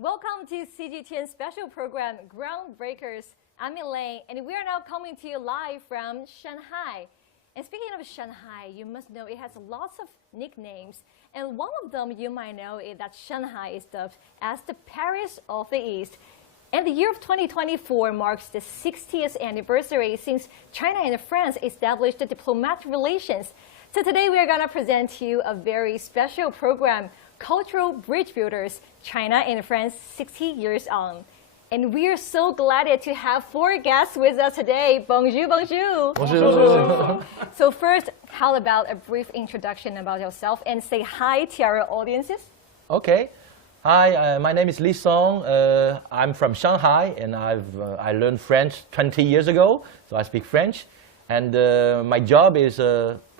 Welcome to CGTN special program, Groundbreakers. I'm Elaine, and we are now coming to you live from Shanghai. And speaking of Shanghai, you must know it has lots of nicknames. And one of them you might know is that Shanghai is dubbed as the Paris of the East. And the year of 2024 marks the 60th anniversary since China and France established the diplomatic relations. So today we are going to present to you a very special program, Cultural Bridge Builders, China and France 60 years on. And we are so glad to have 4 guests with us today. Bonjour, bonjour. Bonjour. So first, how about a brief introduction about yourself and say hi to our audiences? Okay. Hi, my name is Li Song. I'm from Shanghai, and I learned French 20 years ago, so I speak French. And my job is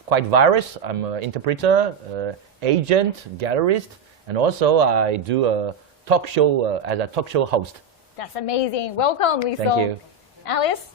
quite various. I'm an interpreter, agent, gallerist, and also I do a talk show as a talk show host. That's amazing. Welcome, Li Song. Thank you. Alice?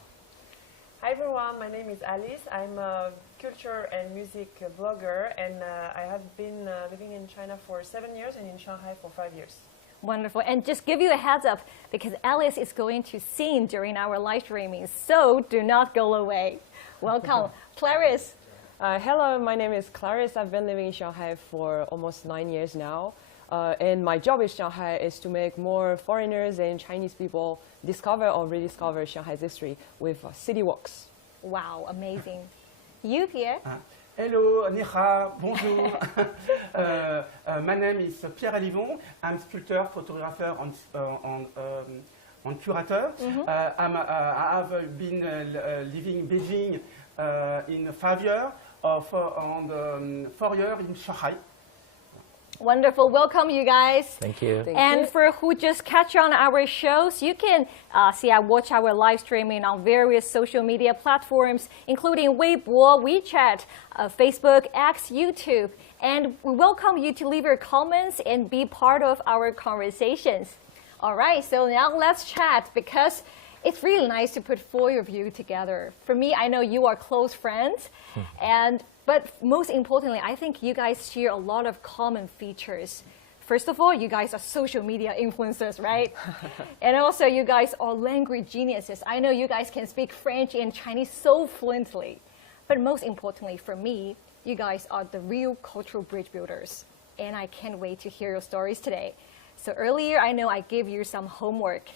Hi everyone, my name is Alice. I'm a culture and music blogger, and I have been living in China for 7 years and in Shanghai for 5 years. Wonderful. And just give you a heads up, because Alice is going to sing during our live streaming, so do not go away. Welcome. Clarice? Hello, my name is Clarice. I've been living in Shanghai for almost 9 years now. And my job in Shanghai is to make more foreigners and Chinese people discover or rediscover Shanghai's history with city walks. Wow, amazing. You here? Hello, ni hao, bonjour. My name is Pierre Alivon. I'm sculptor, photographer, and curator. I have been living in Beijing in 5 years, and 4 years in Shanghai. Wonderful. Welcome, you guys. Thank you. And for who just catch on our shows, you can watch our live streaming on various social media platforms, including Weibo, WeChat, Facebook, X, YouTube. And we welcome you to leave your comments and be part of our conversations. All right, so now let's chat, because it's really nice to put 4 of you together. For me, I know you are close friends, but most importantly, I think you guys share a lot of common features. First of all, you guys are social media influencers, right? And also, you guys are language geniuses. I know you guys can speak French and Chinese so fluently. But most importantly, for me, you guys are the real cultural bridge builders. And I can't wait to hear your stories today. So earlier, I know I gave you some homework.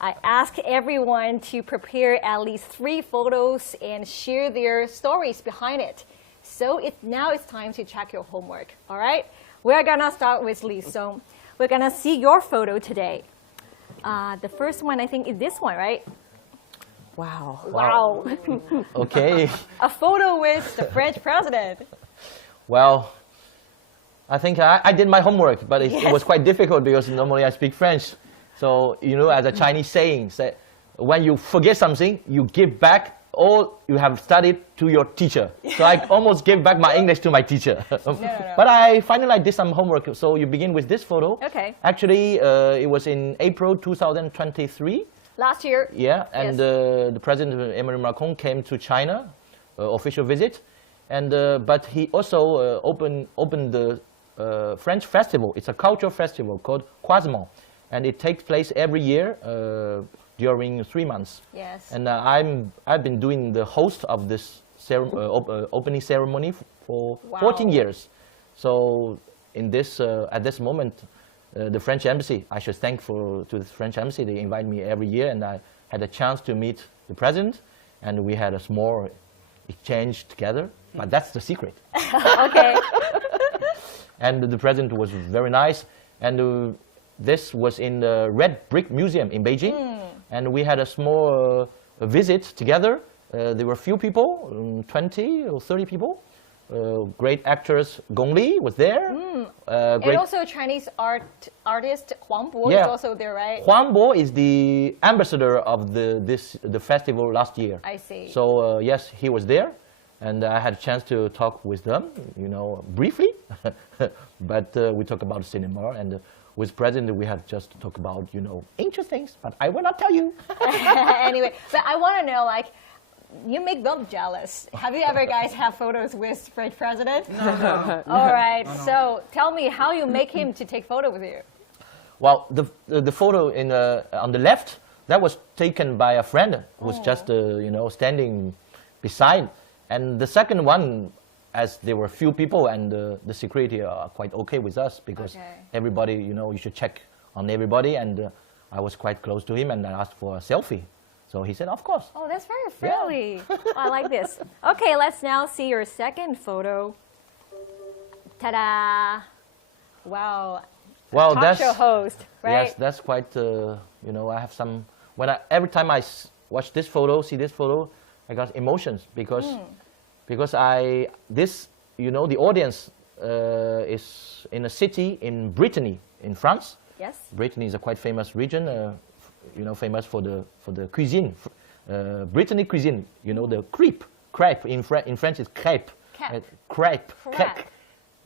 I asked everyone to prepare at least 3 photos and share their stories behind it. So now it's time to check your homework, all right? We're gonna start with Li. So we're gonna see your photo today. The first one, I think, is this one, right? Wow. Wow. Okay. A photo with the French president. Well, I think I did my homework, but it was quite difficult because normally I speak French. So, you know, as a Chinese saying, when you forget something, you give back all you have studied to your teacher. So I almost gave back my English to my teacher. No. But I finally did some homework. So you begin with this photo. Okay. Actually, it was in April 2023. Last year. Yeah, and the President Emmanuel Macron came to China, official visit. And but he also opened the French festival. It's a cultural festival called Croisement. And it takes place every year during 3 months. Yes. And I've been doing the host of this opening ceremony for 14 years. So in this at this moment, the French embassy, I should thank to the French embassy. They invite me every year, and I had a chance to meet the president, and we had a small exchange together. But that's the secret. Okay. And the president was very nice, and this was in the Red Brick Museum in Beijing, and we had a small visit together. There were a few people, 20 or 30 people. Great actress Gong Li was there. And also Chinese artist Huang Bo is also there, right? Huang Bo is the ambassador of the festival last year. I see. So yes, he was there, and I had a chance to talk with them, you know, briefly. But we talked about cinema, and with President we had just to talk about, you know, interesting things. But I will not tell you. Anyway, but I want to know, like, you make them jealous. Have you ever guys have photos with French president? No. All right. No. So tell me how you make him to take photo with you. Well, the photo on the left, that was taken by a friend who was just standing beside. And the second one, as there were few people and the security are quite okay with us because everybody, you should check on everybody. And I was quite close to him and I asked for a selfie. So he said, of course. Oh, that's very friendly. Yeah. I like this. Okay, let's now see your second photo. Ta-da! Wow. Well, Talk show host, right? Yes, that's quite, I have some, every time I watch this photo, see this photo, I got emotions because the audience is in a city in Brittany, in France. Yes. Brittany is a quite famous region, famous for the cuisine. Brittany cuisine, the crepe. In French is crepe. Crepe.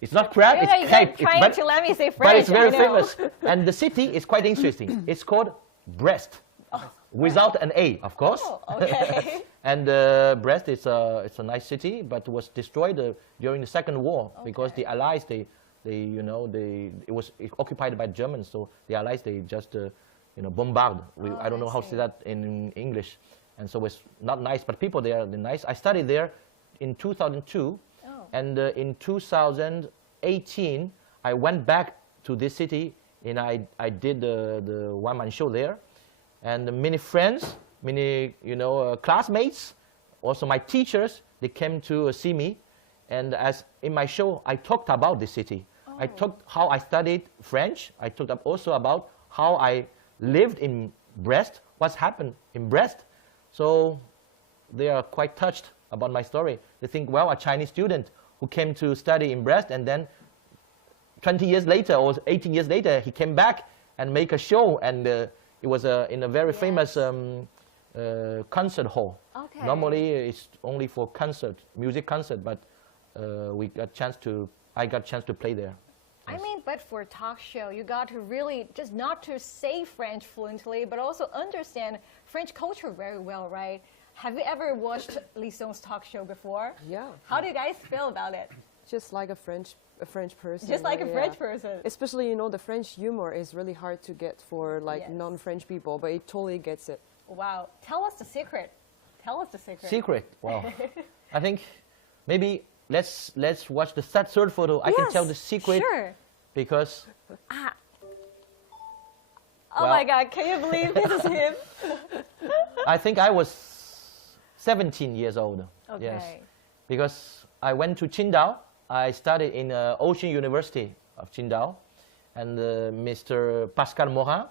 It's not crab, it's crepe. Trying to let me say French. But it's very famous. And the city is quite interesting. It's called Brest. Without an A, of course. Oh, okay. And Brest is it's a nice city, but was destroyed during the Second War because the Allies it was occupied by Germans, so the Allies they just bombard. I don't know how to say that in English, and so it's not nice. But people there, they're nice. I studied there in 2002, and in 2018 I went back to this city and I did the one-man show there. And many friends, many classmates, also my teachers, they came to see me. And as in my show, I talked about the city. I talked how I studied French. I talked also about how I lived in Brest, what's happened in Brest. So they are quite touched about my story. They think, well, a Chinese student who came to study in Brest and then 20 years later or 18 years later, he came back and make a show and it was in a very famous concert hall. Okay. Normally, it's only for music concert, but I got a chance to play there. Yes. I mean, but for a talk show, you got to really just not to say French fluently, but also understand French culture very well, right? Have you ever watched Lisson's talk show before? Yeah. How do you guys feel about it? Just like a French person. Just like a French person. Especially, the French humor is really hard to get for non-French people, but it totally gets it. Wow. Tell us the secret. Tell us the secret. Secret? Wow. I think maybe let's watch the third photo. I can tell the secret. Sure. Because... Oh my God, can you believe this is him? I think I was 17 years old. Okay. Yes. Because I went to Qingdao. I studied in Ocean University of Qingdao. And Mr. Pascal Morin,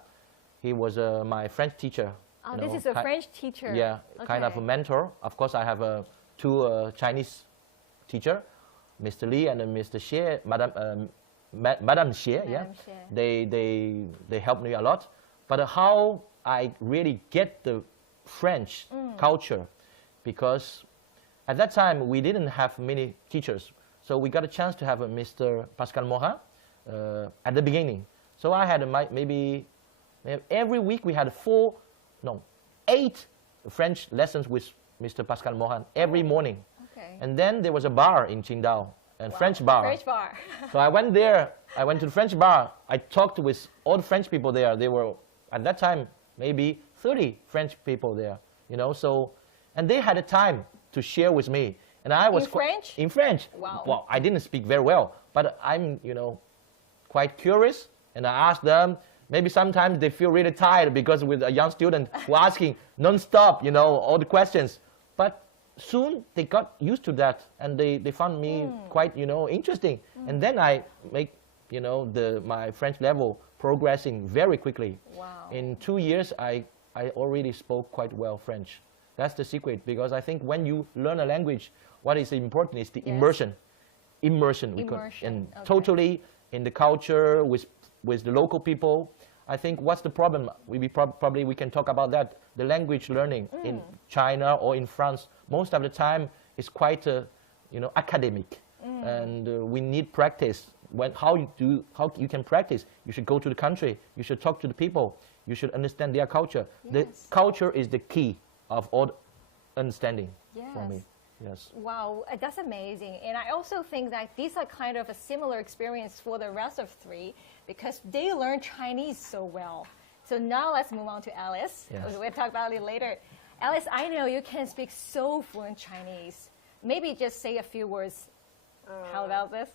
he was my French teacher. Oh, this is a French teacher. Yeah, kind of a mentor. Of course, I have two Chinese teacher, Mr. Li and Mr. Xie, Madame Xie. Yeah, they helped me a lot. But how I really get the French culture, because at that time we didn't have many teachers, so we got a chance to have Mr. Pascal Morin at the beginning. So I had maybe every week we had 8 French lessons with Mr. Pascal Morin every morning. Okay. And then there was a bar in Qingdao, a French bar. French bar. So I went there. I went to the French bar. I talked with all the French people there. They were at that time maybe 30 French people there. So, and they had a time to share with me. And I was in French? In French. Wow. Well, I didn't speak very well, but I'm quite curious, and I asked them. Maybe sometimes they feel really tired because with a young student who asking non-stop, all the questions. But soon they got used to that, and they found me quite, interesting. And then I make, my French level progressing very quickly. Wow. In 2 years, I already spoke quite well French. That's the secret, because I think when you learn a language, what is important is the immersion. Totally in the culture with the local people. I think what's the problem? Probably we can talk about that. The language learning in China or in France, most of the time is quite, academic, and we need practice. How you can practice? You should go to the country. You should talk to the people. You should understand their culture. Yes. The culture is the key of all understanding for me. Yes. Wow, that's amazing. And I also think that these are kind of a similar experience for the rest of three because they learn Chinese so well. So now let's move on to Alice. Yes. We'll talk about it later. Alice, I know you can speak so fluent Chinese. Maybe just say a few words. How about this?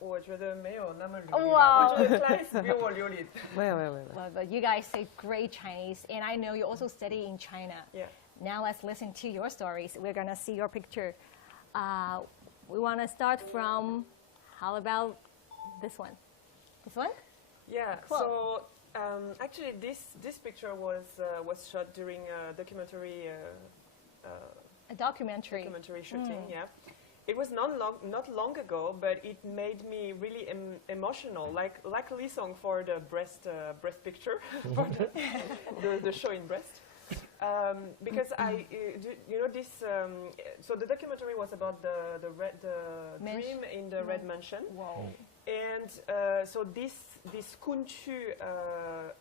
我觉得没有那么流利吧，哇我觉得 Clarisse 比我流利。没有没有没有。 But you guys say great Chinese, and I know you also study in China. Yeah. Now let's listen to your stories. We're gonna see your picture. We wanna start from, how about this one? This one? Yeah. Cool. So actually, this picture was shot during a documentary A documentary. shooting. Yeah. It was not long ago, but it made me really emotional. Like Lee Song for the breast picture, for the show in Brest. Because this. So the documentary was about the dream in the Red Mansion. Wow. And so this Kun Chu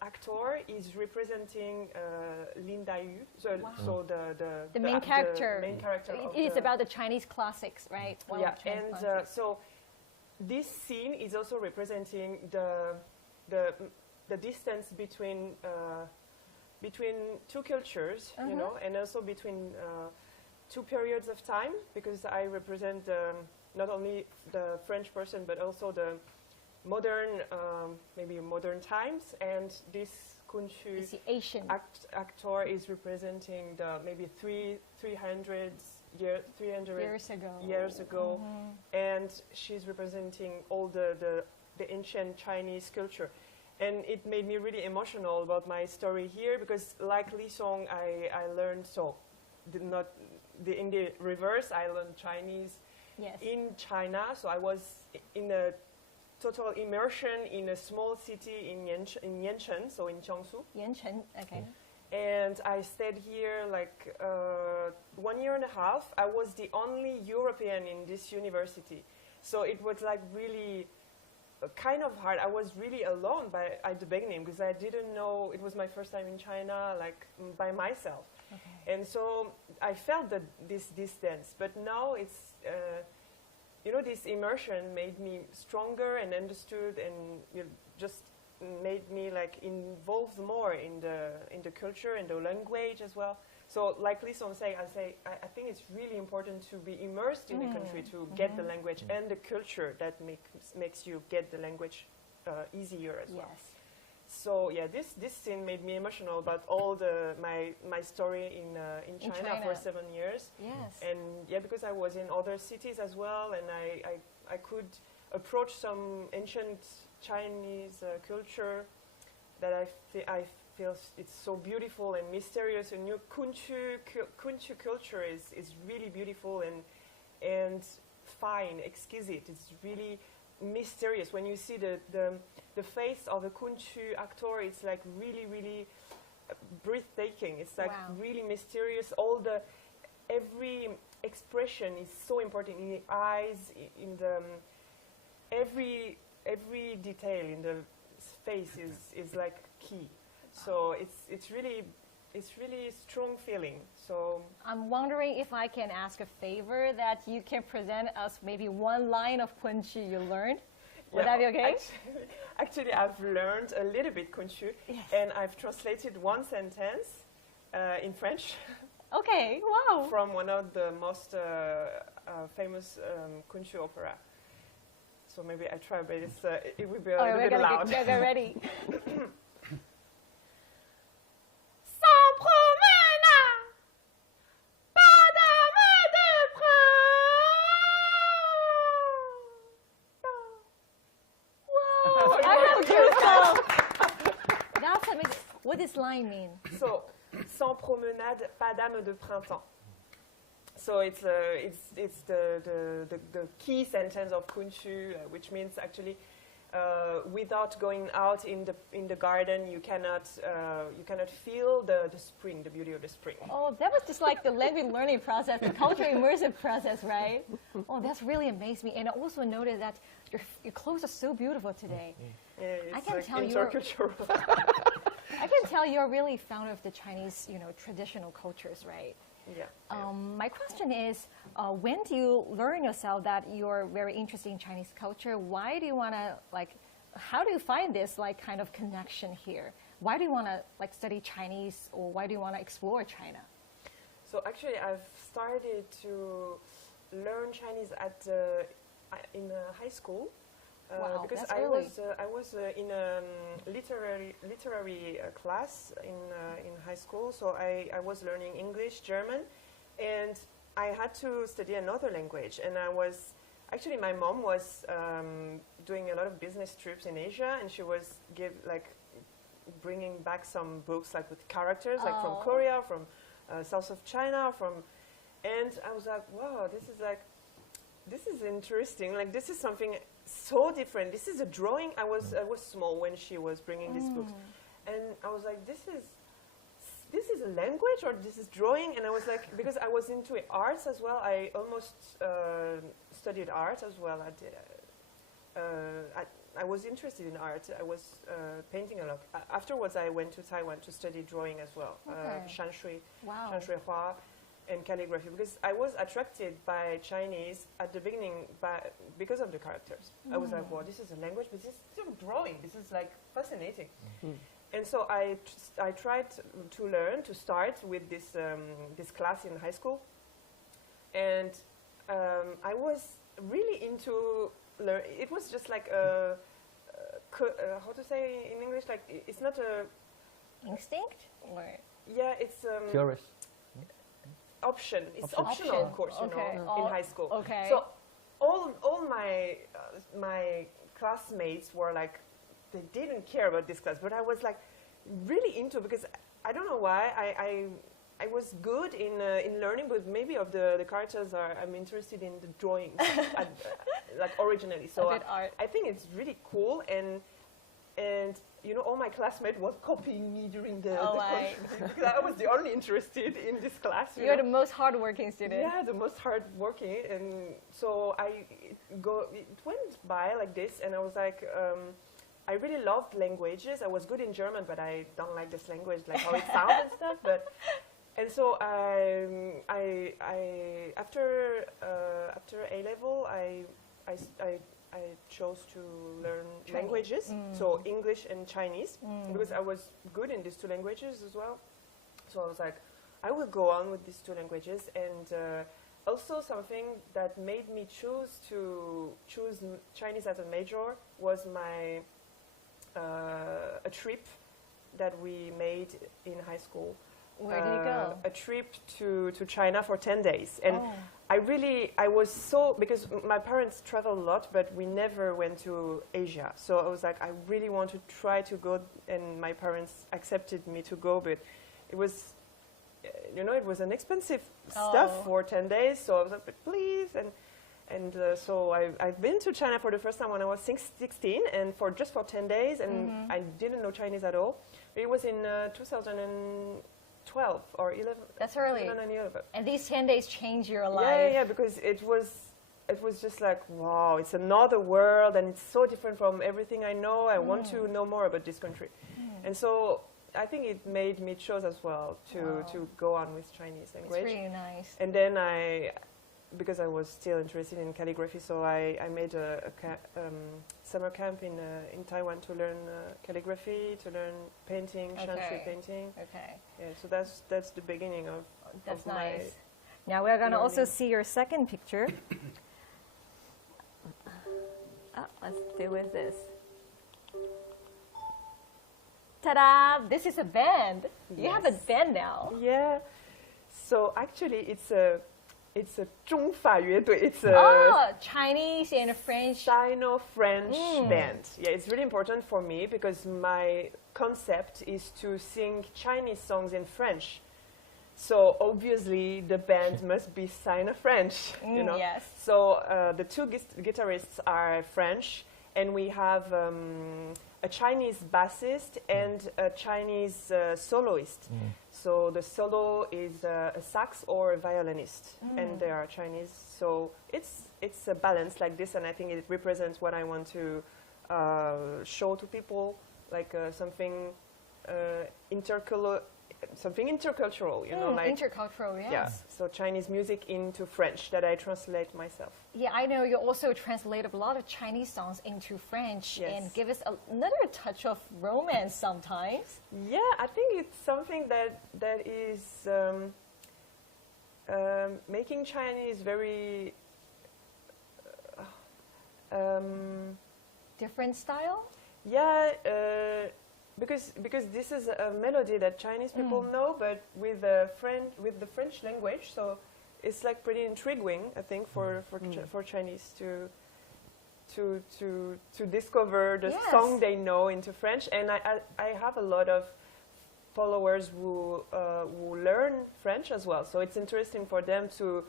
actor is representing Lin Daiyu, so The main character. The main character. It is about the Chinese classics, right? One of Yeah, the Chinese and classics. so this scene is also representing the distance between two cultures, you know, and also between two periods of time, because I represent not only the French person but also the modern, maybe modern times, and this Kun Chu It's the Asian. actor is representing the maybe 300 years ago, and she's representing all the ancient Chinese culture. And it made me really emotional about my story here because, like Lee Song, I learned in the reverse. I learned Chinese Yes. in China, so I was in a total immersion in a small city in Yancheng, so in Jiangsu. Yancheng, okay. And I stayed here like 1 year and a half. I was the only European in this university, so it was like really kind of hard. I was really alone at the beginning because I didn't know. It was my first time in China, like by myself. Okay. And so I felt this distance, but now it's, this immersion made me stronger and understood, and just made me like involved more in the culture and the language as well. So, like Lee Song say, I think it's really important to be immersed in the country to get the language and the culture that makes you get the language easier as well. Yes. So yeah, this scene made me emotional about all my story in China for 7 years. Yes. And yeah, because I was in other cities as well, and I could approach some ancient Chinese culture that I feel it's so beautiful and mysterious. And new Kun Chu culture is really beautiful and fine, exquisite. It's really mysterious. When you see the face of a Kun Chu actor, it's like really, really breathtaking. It's like really mysterious. Every expression is so important in the eyes, in the every detail in the face is like key. So it's really strong feeling. So I'm wondering if I can ask a favor that you can present us maybe one line of Kun Chu you learned. Would that be okay? Actually, I've learned a little bit Kun Chu, and I've translated one sentence in French. Okay, wow. From one of the most famous Kun Chu opera. So maybe I try, but it will be a little bit loud. Get ready. What does line mean? So, sans promenade, pas dame de printemps. So it's the key sentence of Kun Chu, which means actually without going out in the garden, you cannot feel the spring, the beauty of the spring. Oh, that was just like the language learning process, the culture immersive process, right? Oh, that's really amazed me. And I also noticed that your clothes are so beautiful today. Yeah, it's I can like tell I can tell you're really fond of the Chinese, traditional cultures, right? Yeah. My question is, when do you learn yourself that you're very interested in Chinese culture? Why do you want to how do you find this kind of connection here? Why do you want to study Chinese, or why do you want to explore China? So actually, I've started to learn Chinese in high school. Wow, because that's I early. was in a literary class in high school, so I was learning English, German, and I had to study another language. And actually my mom was doing a lot of business trips in Asia, and she was bringing back some books with characters from Korea, from south of China, and I was like, wow, this is interesting. This is something so different. This is a drawing. I was small when she was bringing these books, and I was like, this is a language, or this is drawing? And I was like, because I was into arts as well. I almost studied art as well. I was interested in art. I was painting a lot. Afterwards, I went to Taiwan to study drawing as well, Shanshui, Wow. Shanshui Hua, and calligraphy, because I was attracted by Chinese at the beginning because of the characters. I was like, wow, this is a language, but this is still drawing. This is fascinating. And so I tried to start with this class in high school, and I was really into it was just how to say in English, it's not a Instinct? Or it's Curious. option. It's Option. optional, of course, Okay. in high school. Okay. So all my classmates were they didn't care about this class, but I was really into, because I don't know why I was good in learning, but maybe of the characters I'm interested in the drawings originally. So art. I think it's really cool, and all my classmates was copying me during the right. because I was the only interested in this class. You're the most hardworking student. Yeah, the most hardworking, and so it went by like this, and I was like, I really loved languages. I was good in German, but I don't like this language, how it sounds and stuff. And so after A level, I chose to learn languages, so English and Chinese, because I was good in these two languages as well. So I was like, I will go on with these two languages. And also something that made me choose Chinese as a major was a trip that we made in high school. Where did you go? A trip to China for 10 days. And I was so, because my parents travel a lot, but we never went to Asia. So I was like, I really want to try to go, and my parents accepted me to go, but it was, it was an expensive stuff for 10 days. So I was like, but please. And so I've been to China for the first time when I was 16, and just for 10 days, and I didn't know Chinese at all. But it was in 2012 or 11. That's early. 2011. And these 10 days changed your life. Yeah, because it was just like, wow, it's another world, and it's so different from everything I know. I want to know more about this country. And so I think it made me choose as well to go on with Chinese language. It's really nice. And then because I was still interested in calligraphy, so I made a summer camp in Taiwan to learn calligraphy, to learn painting, Shanshui painting. Okay. Yeah, so that's the beginning of That's my nice. Now we're going to also learning. see your second picture. Let's do with this. Ta-da! This is a band. You have a band now. Yeah. So actually, it's a 中法乐队. It's a Chinese and French. Sino-French band. Yeah, it's really important for me because my concept is to sing Chinese songs in French. So obviously the band must be Sino-French, Yes. So the two guitarists are French, and we have a Chinese bassist and a Chinese soloist. So the solo is a sax or a violinist, and they are Chinese. So it's a balance like this, and I think it represents what I want to show to people, like something something intercultural, you know, like intercultural, yes. yeah. So Chinese music into French that I translate myself. Yeah, I know you also translate a lot of Chinese songs into French and give us another touch of romance sometimes. Yeah, I think it's something that is making Chinese very different style. Yeah, because this is a melody that Chinese people know, but with the French language, so it's like pretty intriguing, I think, for Chinese to discover the song they know into French. And I have a lot of followers who learn French as well, so it's interesting for them to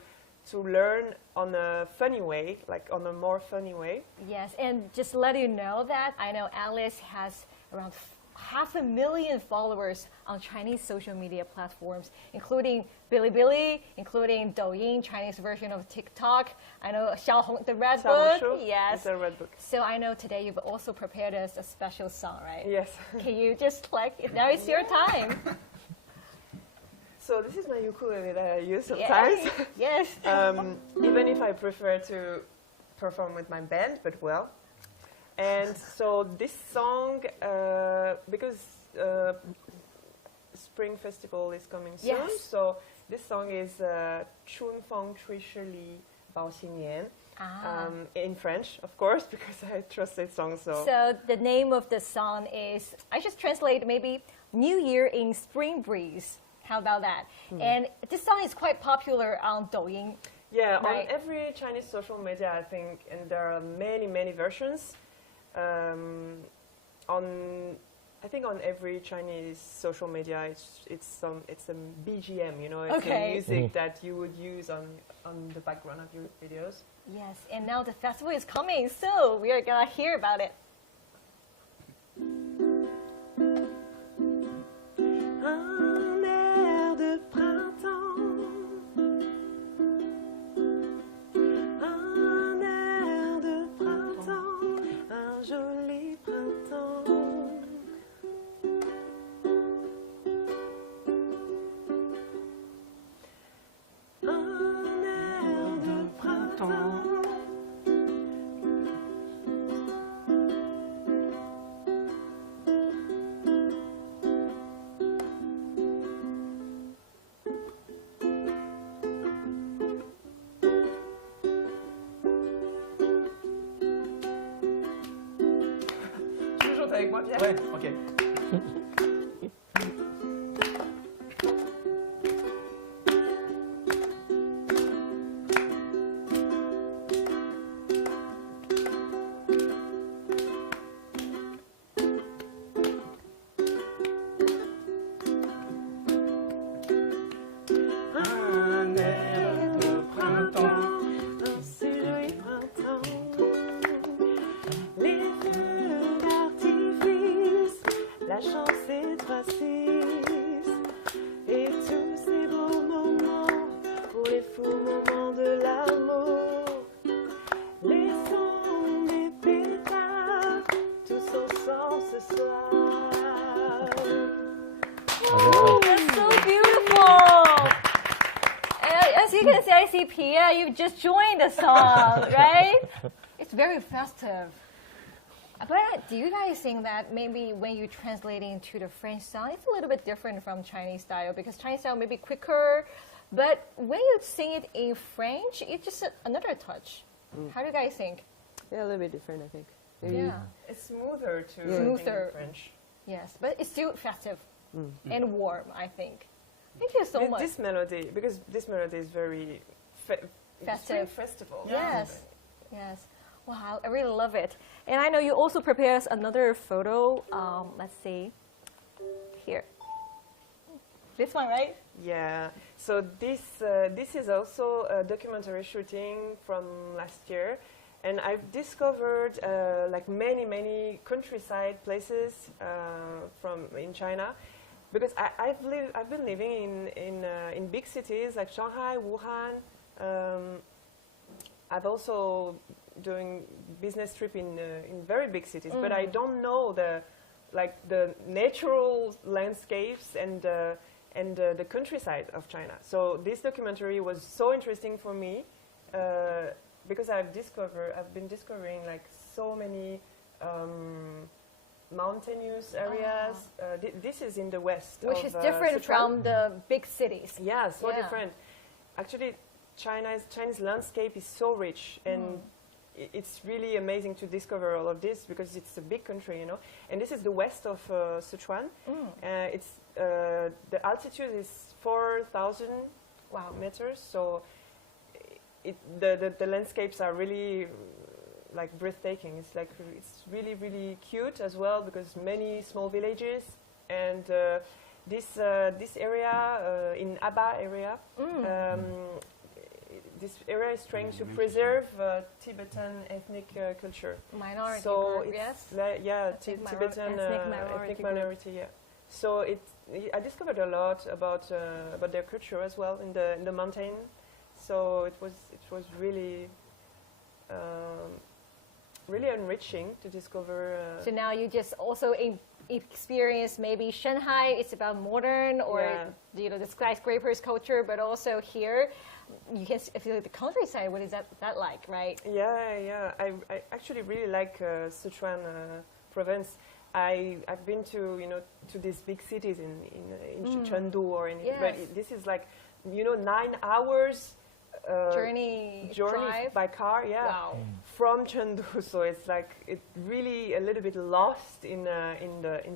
learn on a funny way, like on a more funny way. Yes, and just let you know that I know Alice has around 500,000 followers on Chinese social media platforms, including Bilibili, including Douyin, Chinese version of TikTok. I know Xiaohong, the Red Book. Yes. It's a Red Book. So I know today you've also prepared us a special song, right? Yes. Can you just now it's your time. So this is my ukulele that I use sometimes. Yes. Even if I prefer to perform with my band, but well. And so this song, because Spring Festival is coming soon, so this song is 春风吹十里报新年, in French, of course, because I translate songs. So the name of the song is, I just translate maybe New Year in Spring Breeze. How about that? And this song is quite popular on Douyin. Yeah, right? On every Chinese social media, I think, and there are many versions. I think on every Chinese social media, it's a BGM, you know, it's a music that you would use on the background of your videos. Yes, and now the festival is coming, so we are gonna hear about it. Avec moi, Pierre? Ouais, ok. Un air de printemps. La chance est tracée et tous ces beaux moments pour les fous moments de l'amour. Laissons des pétards tous ensemble ce soir. Oh, that's so beautiful! As you can see, I see Pia, you just joined the song, right? It's very festive. But do you guys think that maybe when you translate into the French style, it's a little bit different from Chinese style, because Chinese style may be quicker, but when you sing it in French, it's just another touch. How do you guys think? Yeah, a little bit different, I think. Yeah. It's smoother to sing Smoother. in French. Yes, but it's still festive and warm, I think. Thank you so much. This melody, because this melody is very Festive. festival. Yes, yes. Wow, I really love it. And I know you also prepared another photo. Let's see. Here. This one, right? Yeah. So this is also a documentary shooting from last year, and I've discovered like many countryside places in China, because I've been living in big cities like Shanghai, Wuhan. I've also doing business trip in very big cities, but I don't know the natural landscapes and and the countryside of China. So this documentary was so interesting for me because I've been discovering like so many mountainous areas. This is in the west, which is different from the big cities. Yeah, so different. Actually, Chinese landscape is so rich, and it's really amazing to discover all of this because it's a big country, you know. And this is the west of Sichuan. It's the altitude is 4,000 meters, so the landscapes are really like breathtaking. It's really cute as well because many small villages, and this area in Aba area. This area is trying to preserve Tibetan ethnic culture. Minority so group, yes? Tibetan ethnic minority, yeah. So I discovered a lot about their culture as well in the mountain. So it was really really enriching to discover. So now you just also experience maybe Shanghai. It's about modern or the skyscrapers culture, but also here you can feel the countryside. What is that like, right? Yeah. I actually really like Sichuan province. I've been to to these big cities in Chengdu or in but this is like 9 hours journey drive by car. Yeah. Wow. From Chengdu, so it's like really a little bit lost in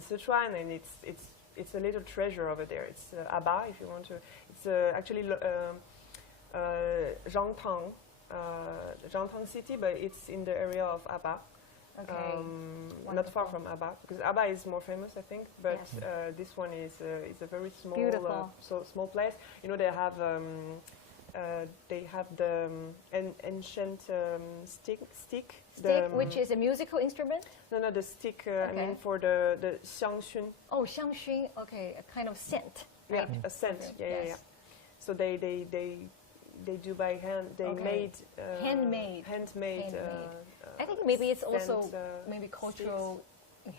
Sichuan, and it's a little treasure over there. It's Aba, if you want to. It's actually Zhangtang city, but it's in the area of Aba. Okay. Not far from Aba, because Aba is more famous, I think. But this one is a very small, small place. They have the ancient stick, which is a musical instrument. No, the stick. I mean, for the xiangxun. Oh, xiangxun. Okay, a kind of scent. Yeah, right? a scent. Okay. Yeah. So they do by hand. They made handmade. I think maybe it's also maybe cultural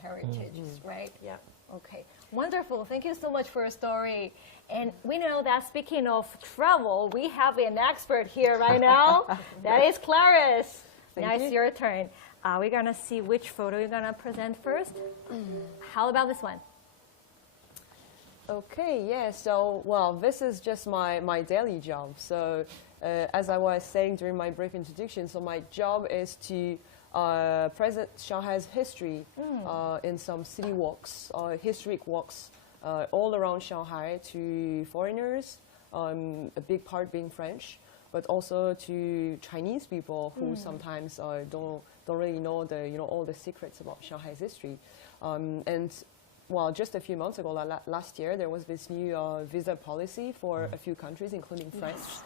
heritage, right? Yeah. Okay, wonderful. Thank you so much for your story. And we know that speaking of travel, we have an expert here right now. That is Clarice. Now it's your turn. We're going to see which photo you're going to present first. How about this one? Okay, yeah, so, well, this is just my daily job. So, as I was saying during my brief introduction, so my job is to present Shanghai's history in some city walks, historic walks all around Shanghai to foreigners, a big part being French, but also to Chinese people who sometimes don't really know all the secrets about Shanghai's history. And well, just a few months ago, last year, there was this new visa policy for a few countries, including France,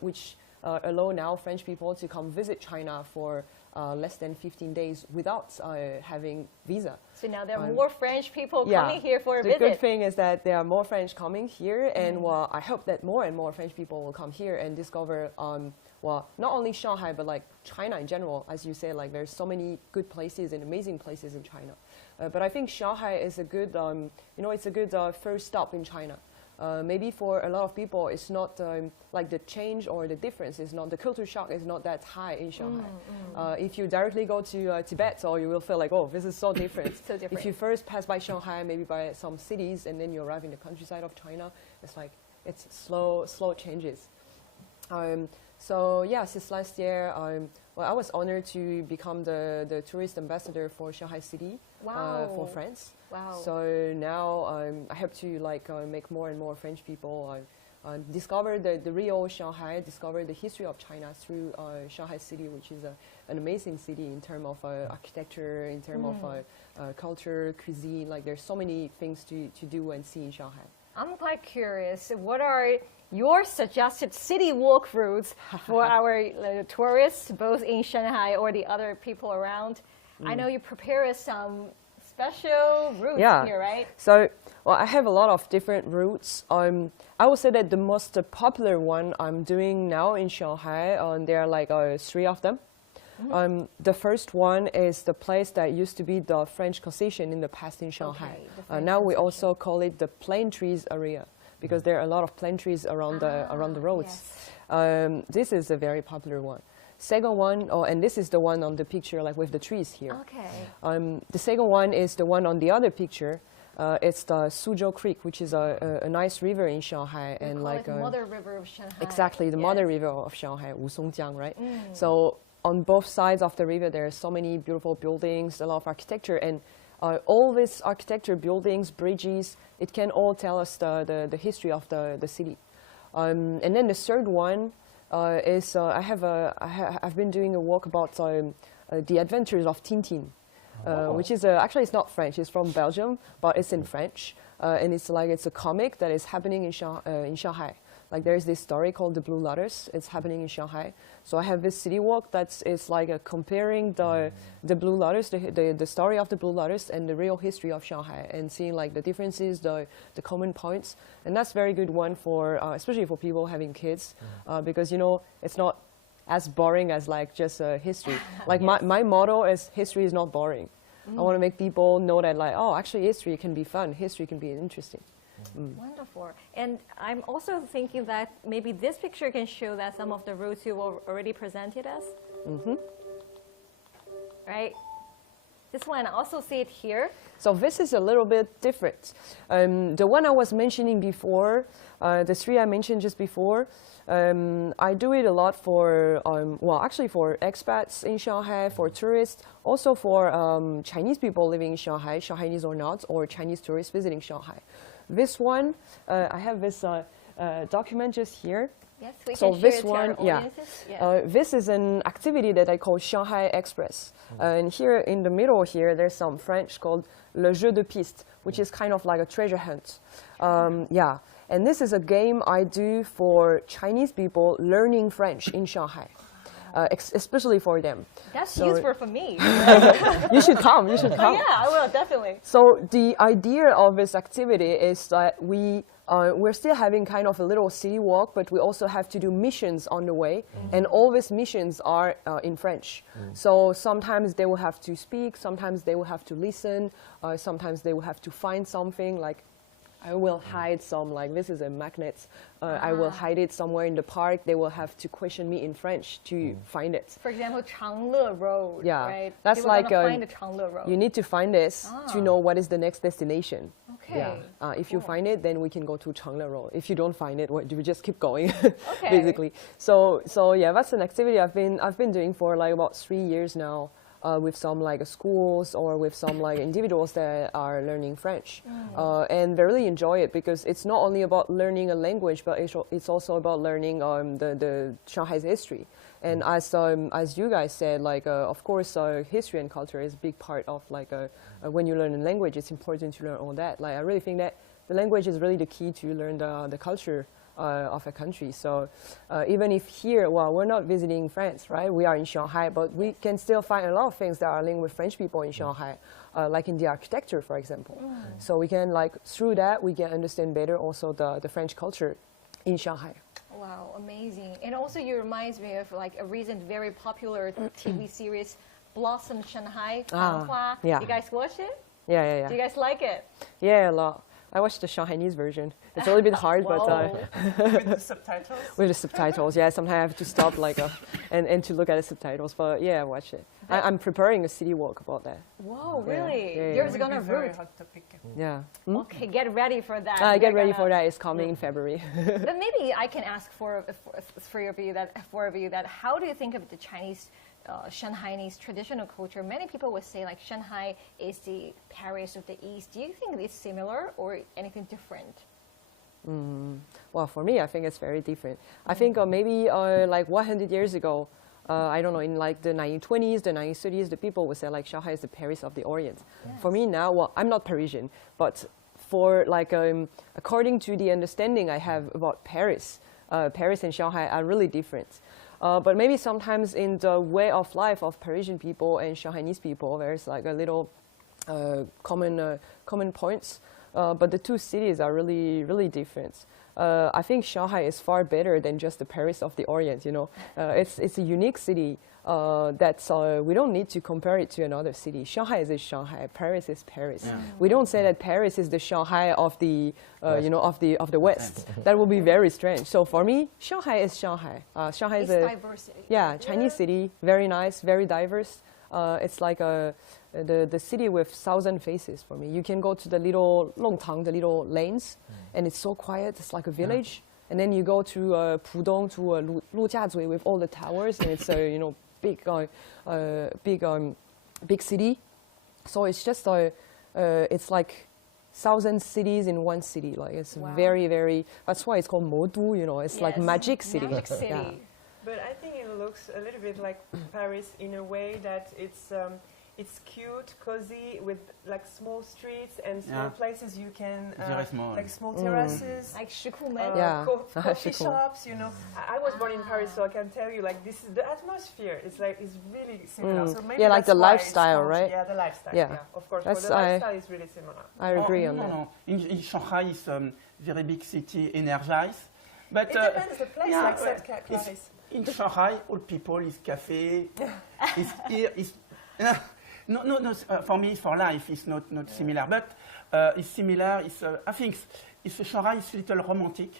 which allow now French people to come visit China for less than 15 days without having visa. So now there are more French people coming here for a visit. The good thing is that there are more French coming here, and well, I hope that more and more French people will come here and discover, well, not only Shanghai, but like China in general. As you say, like there's so many good places and amazing places in China. But I think Shanghai is a good, it's a good first stop in China. Maybe for a lot of people, it's not like the change or the difference is not, the culture shock is not that high in Shanghai. If you directly go to Tibet, so you will feel like, oh, this is so different. So different. If you first pass by Shanghai, maybe by some cities, and then you arrive in the countryside of China, it's like, it's slow changes. So yeah, since last year, well, I was honored to become the tourist ambassador for Shanghai City for France. Wow. So now I hope to make more and more French people discover the real Shanghai, discover the history of China through Shanghai City, which is an amazing city in terms of architecture, in terms of culture, cuisine. Like there's so many things to do and see in Shanghai. I'm quite curious. What are your suggested city walk routes for our tourists, both in Shanghai or the other people around? I know you prepare some special routes here, right? So, well, I have a lot of different routes. I would say that the most popular one I'm doing now in Shanghai, there are like 3 of them. The first one is the place that used to be the French concession in the past in Shanghai. Now we also call it the Plane Trees area. because there are a lot of plant trees around the roads. Yes. This is a very popular one. Second one, and this is the one on the picture, like with the trees here. Okay. The second one is the one on the other picture. It's the Suzhou Creek, which is a nice river in Shanghai, We and call like it Mother River of Shanghai. exactly the Yes. mother river of Shanghai, Wusongjiang, right? So on both sides of the river, there are so many beautiful buildings, a lot of architecture, and all this architecture, buildings, bridges, it can all tell us the history of the city. And then the third one is I've been doing a walk about the adventures of Tintin. Which is actually it's not French. It's from Belgium, but it's in French, and it's a comic that is happening in Shanghai. Like there is this story called The Blue Lotus. It's happening in Shanghai. So I have this city walk that's like comparing the Blue Lotus, the story of the Blue Lotus, and the real history of Shanghai, and seeing like the differences, the common points, and that's very good one for especially for people having kids, because it's not as boring as like just history. Like Yes. my motto is history is not boring. I want to make people know that like, oh, actually history can be fun. History can be interesting. Wonderful. And I'm also thinking that maybe this picture can show that some of the routes you already presented us. Right? This one, I also see it here. So this is a little bit different. The one I was mentioning before, the three I mentioned just before, I do it a lot for, actually for expats in Shanghai, for tourists, also for Chinese people living in Shanghai, Shanghainese or not, or Chinese tourists visiting Shanghai. This one, I have this document just here. Yes, we So can this share it to one, our yeah. audiences. Yes. This is an activity that I call Shanghai Express. And here in the middle here, there's some French called Le Jeu de Piste, which is kind of like a treasure hunt. Yeah. And this is a game I do for Chinese people learning French in Shanghai, especially for them. That's So- useful for me. You should come, you should come. Yeah, I will, definitely. So the idea of this activity is that we're still having kind of a little city walk, but we also have to do missions on the way, and all these missions are in French. So sometimes they will have to speak, sometimes they will have to listen, sometimes they will have to find something like I will hide some, like this is a magnet. I will hide it somewhere in the park. They will have to question me in French to find it. For example, Changle Road, Yeah, right? that's They were like, gonna find the Changle Road. You need to find this to know what is the next destination. Okay. Yeah. If you find it, then we can go to Changle Road. If you don't find it, we just keep going, Okay. basically. So yeah, that's an activity I've been doing for like about 3 years now. With some like schools or with some like individuals that are learning French, and they really enjoy it because it's not only about learning a language, but it's also about learning the Shanghai's history. And as you guys said, like of course history and culture is a big part of like when you learn a language, it's important to learn all that. Like I really think that the language is really the key to learn the culture of a country. So even if here, well, we're not visiting France, right? We are in Shanghai, but we can still find a lot of things that are linked with French people in Shanghai, like in the architecture, for example. So we can like, through that, we can understand better also the French culture in Shanghai. Wow, amazing. And also you reminds me of like a recent very popular TV series, Blossom Shanghai, Fanghua. yeah. You guys watch it? Yeah. Do you guys like it? Yeah, a lot. I watched the Shanghainese version. It's a little bit hard, but Whoa. With the subtitles. with the subtitles, yeah. Sometimes I have to stop like and to look at the subtitles. But yeah, I watch it. I'm preparing a city walk about that. Whoa, Yeah. really? Yeah, yeah. You're Will be gonna very root. hot topic. Yeah. Okay, get ready for that. Get We're ready gonna- for that. It's coming in February. Then maybe I can ask for you that how do you think of the Chinese Shanghainese traditional culture? Many people would say like Shanghai is the Paris of the East. Do you think it's similar or anything different? Well, for me, I think it's very different. I think maybe like 100 years ago, I don't know, in like the 1920s, the 1930s, the people would say like Shanghai is the Paris of the Orient. For me now, well, I'm not Parisian, but for like according to the understanding I have about Paris, Paris and Shanghai are really different. But maybe sometimes in the way of life of Parisian people and Shanghainese people, there's like a little common points. But the two cities are really, really different. I think Shanghai is far better than just the Paris of the Orient. You know, it's a unique city. We don't need to compare it to another city. Shanghai is Shanghai. Paris is Paris. Yeah. We don't say that Paris is the Shanghai of the you know, of the West. That would be very strange. So for me, Shanghai is Shanghai. Shanghai is a diversity. Yeah, Chinese city, very nice, very diverse. It's like the city with 1,000 faces for me. You can go to the little Longtang, the little lanes, and it's so quiet. It's like a village. And then you go to Pudong, to Lujiazui with all the towers, and it's a you know big city. So it's just it's like 1,000 cities in one city. Like it's very. That's why it's called Modu. You know, it's like magic city. Magic city. Yeah. But I think it looks a little bit like Paris in a way that it's cute, cozy, with like small streets and small places you can, very small. like small terraces, Like Shikumen. coffee shops. You know, I was born in Paris, so I can tell you, like, this is the atmosphere. It's like it's really similar. So maybe Yeah, like the that's why it's lifestyle, called- right? Yeah, the lifestyle. Yeah. Yeah, of course. That's But the lifestyle is really similar. I agree on that. No. In Shanghai is very big city, energized. But It depends the place, yeah, like said it's- Clarisse. in Shanghai, all people is cafe. Is here is no. For me, for life, it's not similar. But it's similar. It's I think it's Shanghai is a little romantic.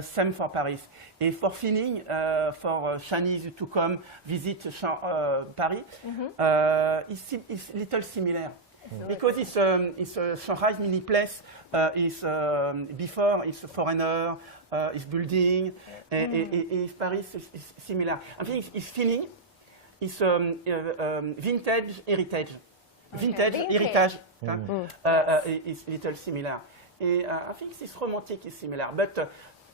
Same for Paris. And for feeling for Chinese to come visit Paris, it's little similar. Because it's a Shanghai mini place. Before it's a foreigner, it's building, and Paris is similar. I think it's feeling, it's vintage heritage. Vintage heritage is little similar. I think this romantic is similar, but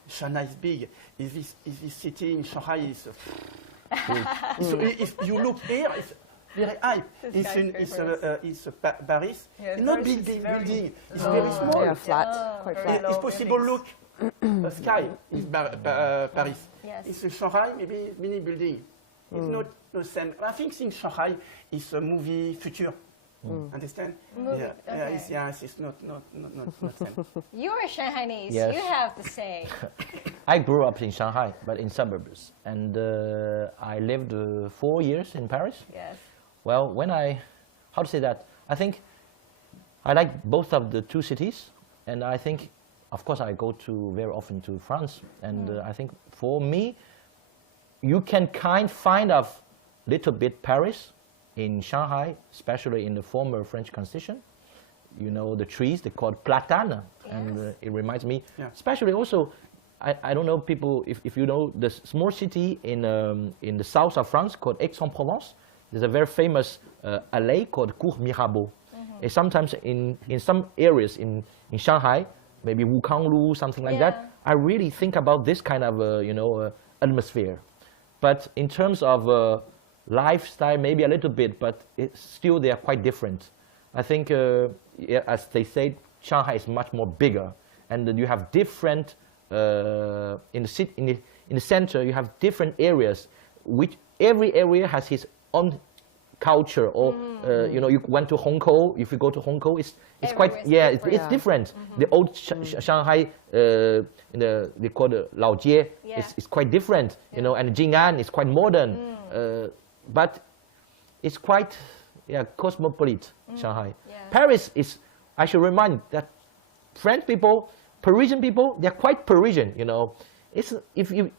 Shanghai is big. This city in Shanghai is. So if you look here, it's very high. It's Paris. Yeah, Not Paris big is building. It's very small. Yeah, flat, quite flat. It's possible look sky is Paris. Yes. It's a Shanghai, maybe mini building. It's not the same. I think in Shanghai it's a movie future. Understand? Movie, okay. It's not same. You're Shanghainese. Yes. You have to say. I grew up in Shanghai, but in suburbs, and I lived 4 years in Paris. Yes. Well, how to say that? I think I like both of the two cities, and I think, of course, I go very often to France, and I think for me, you can find of little bit Paris in Shanghai, especially in the former French constitution. You know, the trees, they're called platane, and it reminds me, especially also, I don't know people, if you know the small city in the south of France called Aix-en-Provence. There's a very famous alley called Cour Mirabeau. And sometimes in some areas in Shanghai, maybe Wukanglu, something like that, I really think about this kind of atmosphere. But in terms of lifestyle, maybe a little bit, but still they are quite different. I think, as they say, Shanghai is much more bigger, and you have different in the center. You have different areas, which every area has its own culture. Or you went to Hong Kong. If you go to Hong Kong, it's quite it's different. The old Shanghai, they call it Laojie. It's quite different, and Jing'an is quite modern. But it's quite cosmopolitan, Shanghai. Yeah. Paris is, I should remind that French people, Parisian people, they're quite Parisian, It's, if you,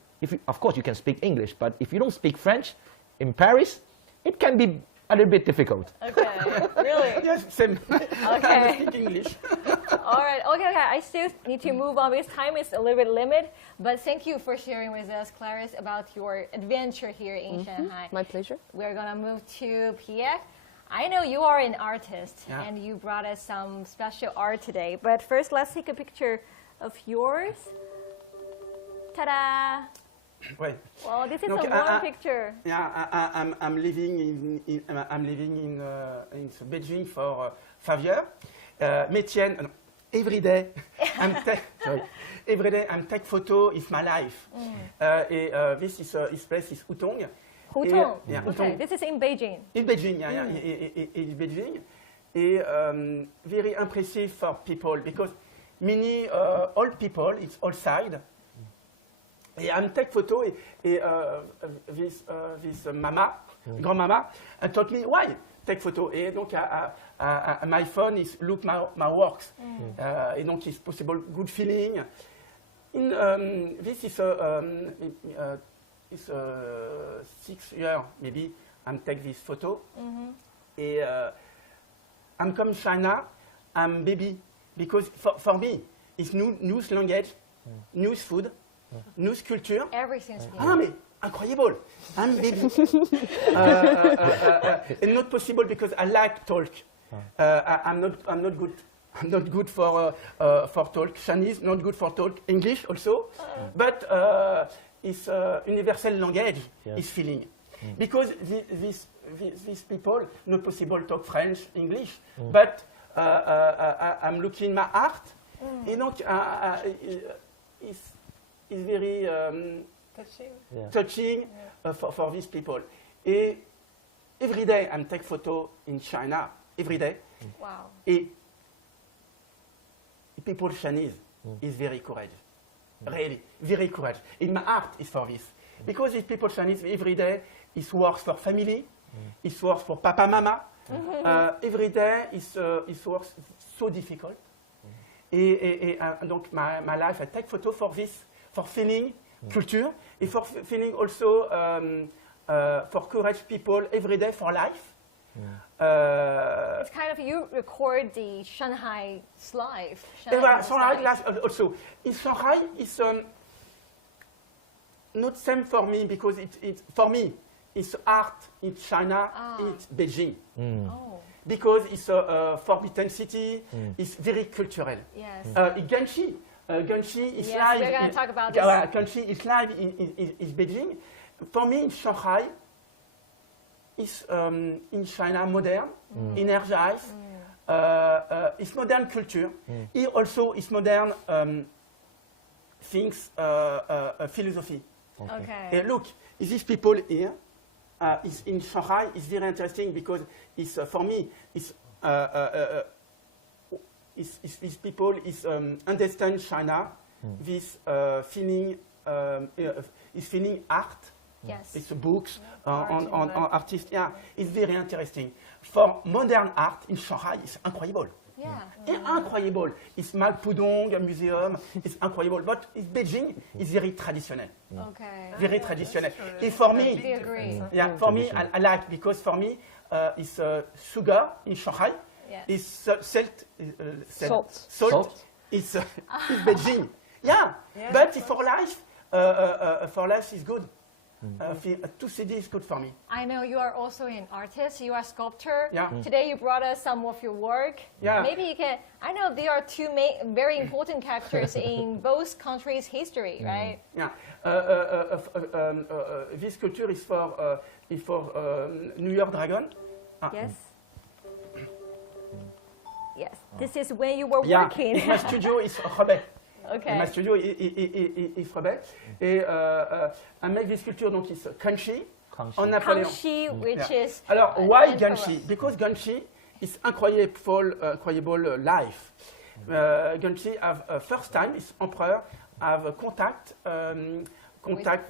of course you can speak English, but if you don't speak French in Paris, it can be a little bit difficult. Okay. Really? Yes, same. I speak English. All right. Okay. I still need to move on because time is a little bit limited. But thank you for sharing with us, Clarisse, about your adventure here in Shanghai. My pleasure. We're gonna move to Pierre. I know you are an artist, and you brought us some special art today. But first, let's take a picture of yours. Ta-da! Wait. Well, this is a warm picture. Yeah, I'm living in Beijing for 5 years. Métienne, every day every day I'm take photo. It's my life. This place is Hutong. Hutong. Yeah, okay, Hutong. this is in Beijing. In Beijing, in Beijing. Very impressive for people because many old people, it's outside. Et I'm take photo, this mama, grandmama, told me, why take photo? Et donc, my phone is look my works. Et donc, it's possible good feeling. This is 6 years, maybe, I'm take this photo. Et I'm come China, I'm baby. Because for me, it's new language, new food, new culture. Everything's new. Ah, mais incroyable! I'm baby. And not possible because I like talk. I'm not good. I'm not good for talk. Chinese, not good for talk. English also, but it's universal language. Is feeling because these people not possible talk French, English, but I'm looking my art, and donc it's very touching for these people. And every day I'm take photo in China every day. Wow. And people Chinese is very courage, really very courage. And my art is for this because these people Chinese every day is works for family, is works for papa mama. Every day is works so difficult. Donc my life I take photo for this, for feeling culture, and for feeling also for courage people every day for life. It's kind of you record the Shanghai's life. Shanghai life also. In Shanghai, it's not same for me because it's for me. It's art in China, it's Beijing. Because it's a forbidden city, it's very cultural. Yes. Ganshi is Yes, live. we're going to talk about this. Ganshi is live in Beijing. For me, in Shanghai, it's in China modern, energized. It's modern culture. It also is modern things, philosophy. Okay. Look, these people here. Is in Shanghai is very interesting because it's for me these people is understand China this feeling is feeling art. Yes. It's books on artists. Yeah, it's very interesting. For modern art in Shanghai, it's incredible. Yeah. Incredible. It's Malpudong Museum. It's incredible. But it's Beijing is very traditional. Okay. Very traditional. And for me, We agree. yeah, for me, I like because for me, it's sugar in Shanghai. Yes. It's salt. Salt. It's Beijing. Yeah, but for life is good. Two cities is good for me. I know you are also an artist. You are a sculptor. Yeah. Today you brought us some of your work. Yeah. Maybe you can. I know there are two very important characters in both countries' history, right? Yeah. This sculpture is for New York Dragon. Yes. Yes. This is when you were Yeah. working. My studio is Rebet. Okay. My studio is Rebet. Et I make this sculpture donc is Ganshi on Napoleon. Kanshi, which is. Alors why emperor. Ganshi? Because Ganshi is incredible life. Ganshi have first time is emperor have contact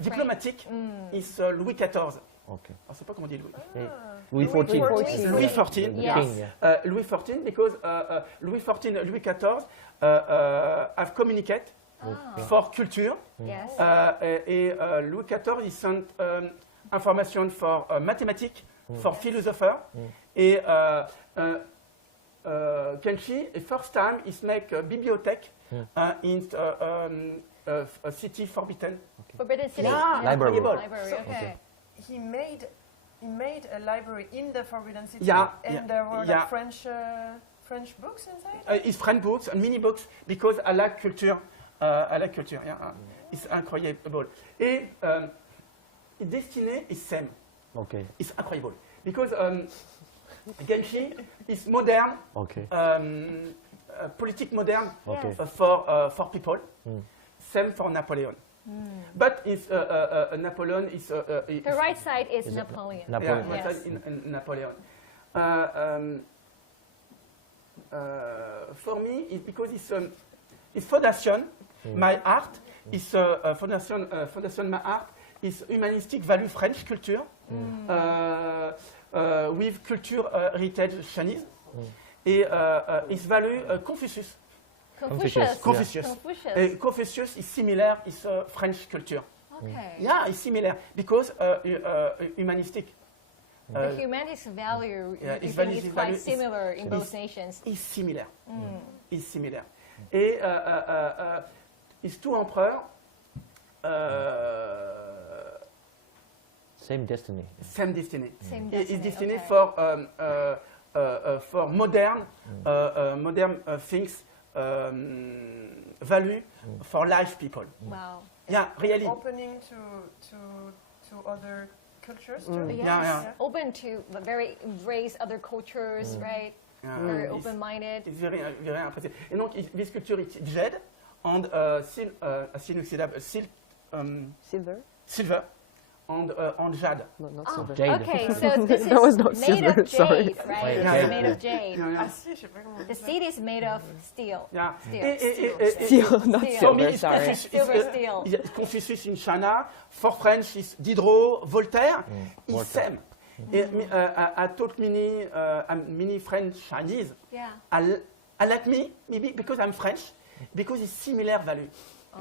diplomatique is Louis XIV. Okay. Alors c'est pas comment on dit Louis. Louis XIV. Louis XIV. Yes. King, yeah. Louis XIV because Louis XIV have communicated for culture. Yes. Et Louis XIV il sent information for mathematics, for philosopher. Et Ganshi, first time is make a bibliothèque in a city forbidden. Forbidden City. Yeah, Library. incredible. Library. Okay. He made a library in the Forbidden City, Yeah, and yeah, there were yeah. French books inside. It's French books and mini books because I like culture. Yeah. It's incredible. Et Destiné is same. Okay. It's incredible because Ganshi is modern, Okay. politique modern Okay. for people. Same for Napoleon. But it's Napoleon is The right side is Napoleon. Napoleon. Yeah, Yes. in Napoleon. For me, it's because it's is Fondation. My art is Fondation. My art is humanistic value French culture with culture heritage Chinese. Et is value Confucius. Confucius. Confucius. Confucius is similar is French culture. Okay. Yeah, it's similar because humanistic. The humanistic value, yeah, you it's think is value- quite value is- similar in both nations. Is similar. Is similar. Et is two empereurs. Same destiny. Same destiny. Same Is destiny, destiny okay. for modern things, value for life people. Wow. Yeah, really. Opening to other cultures too. Yes. yeah. Open to very embrace other cultures, right? Very It's- open-minded. It's very, very impressive. Et donc, this culture is jade and silk, Silver? silver and jade. No, not Oh, silver. Jade. okay, so this That was is not made silver, of sorry. jade, right? Yeah, It's yeah. made of jade. Yeah, yeah. Ah si, je sais pas comment on The dit ça. seed is made of steel. Yeah. Steel. Steel, not Steel. For me, silver, it's sorry. Confucius, Silver steel. Confucius in China. For French, is Diderot, Voltaire. It's Voltaire. same. I taught many French Chinese. Yeah. I like me, maybe because I'm French, because it's similar value.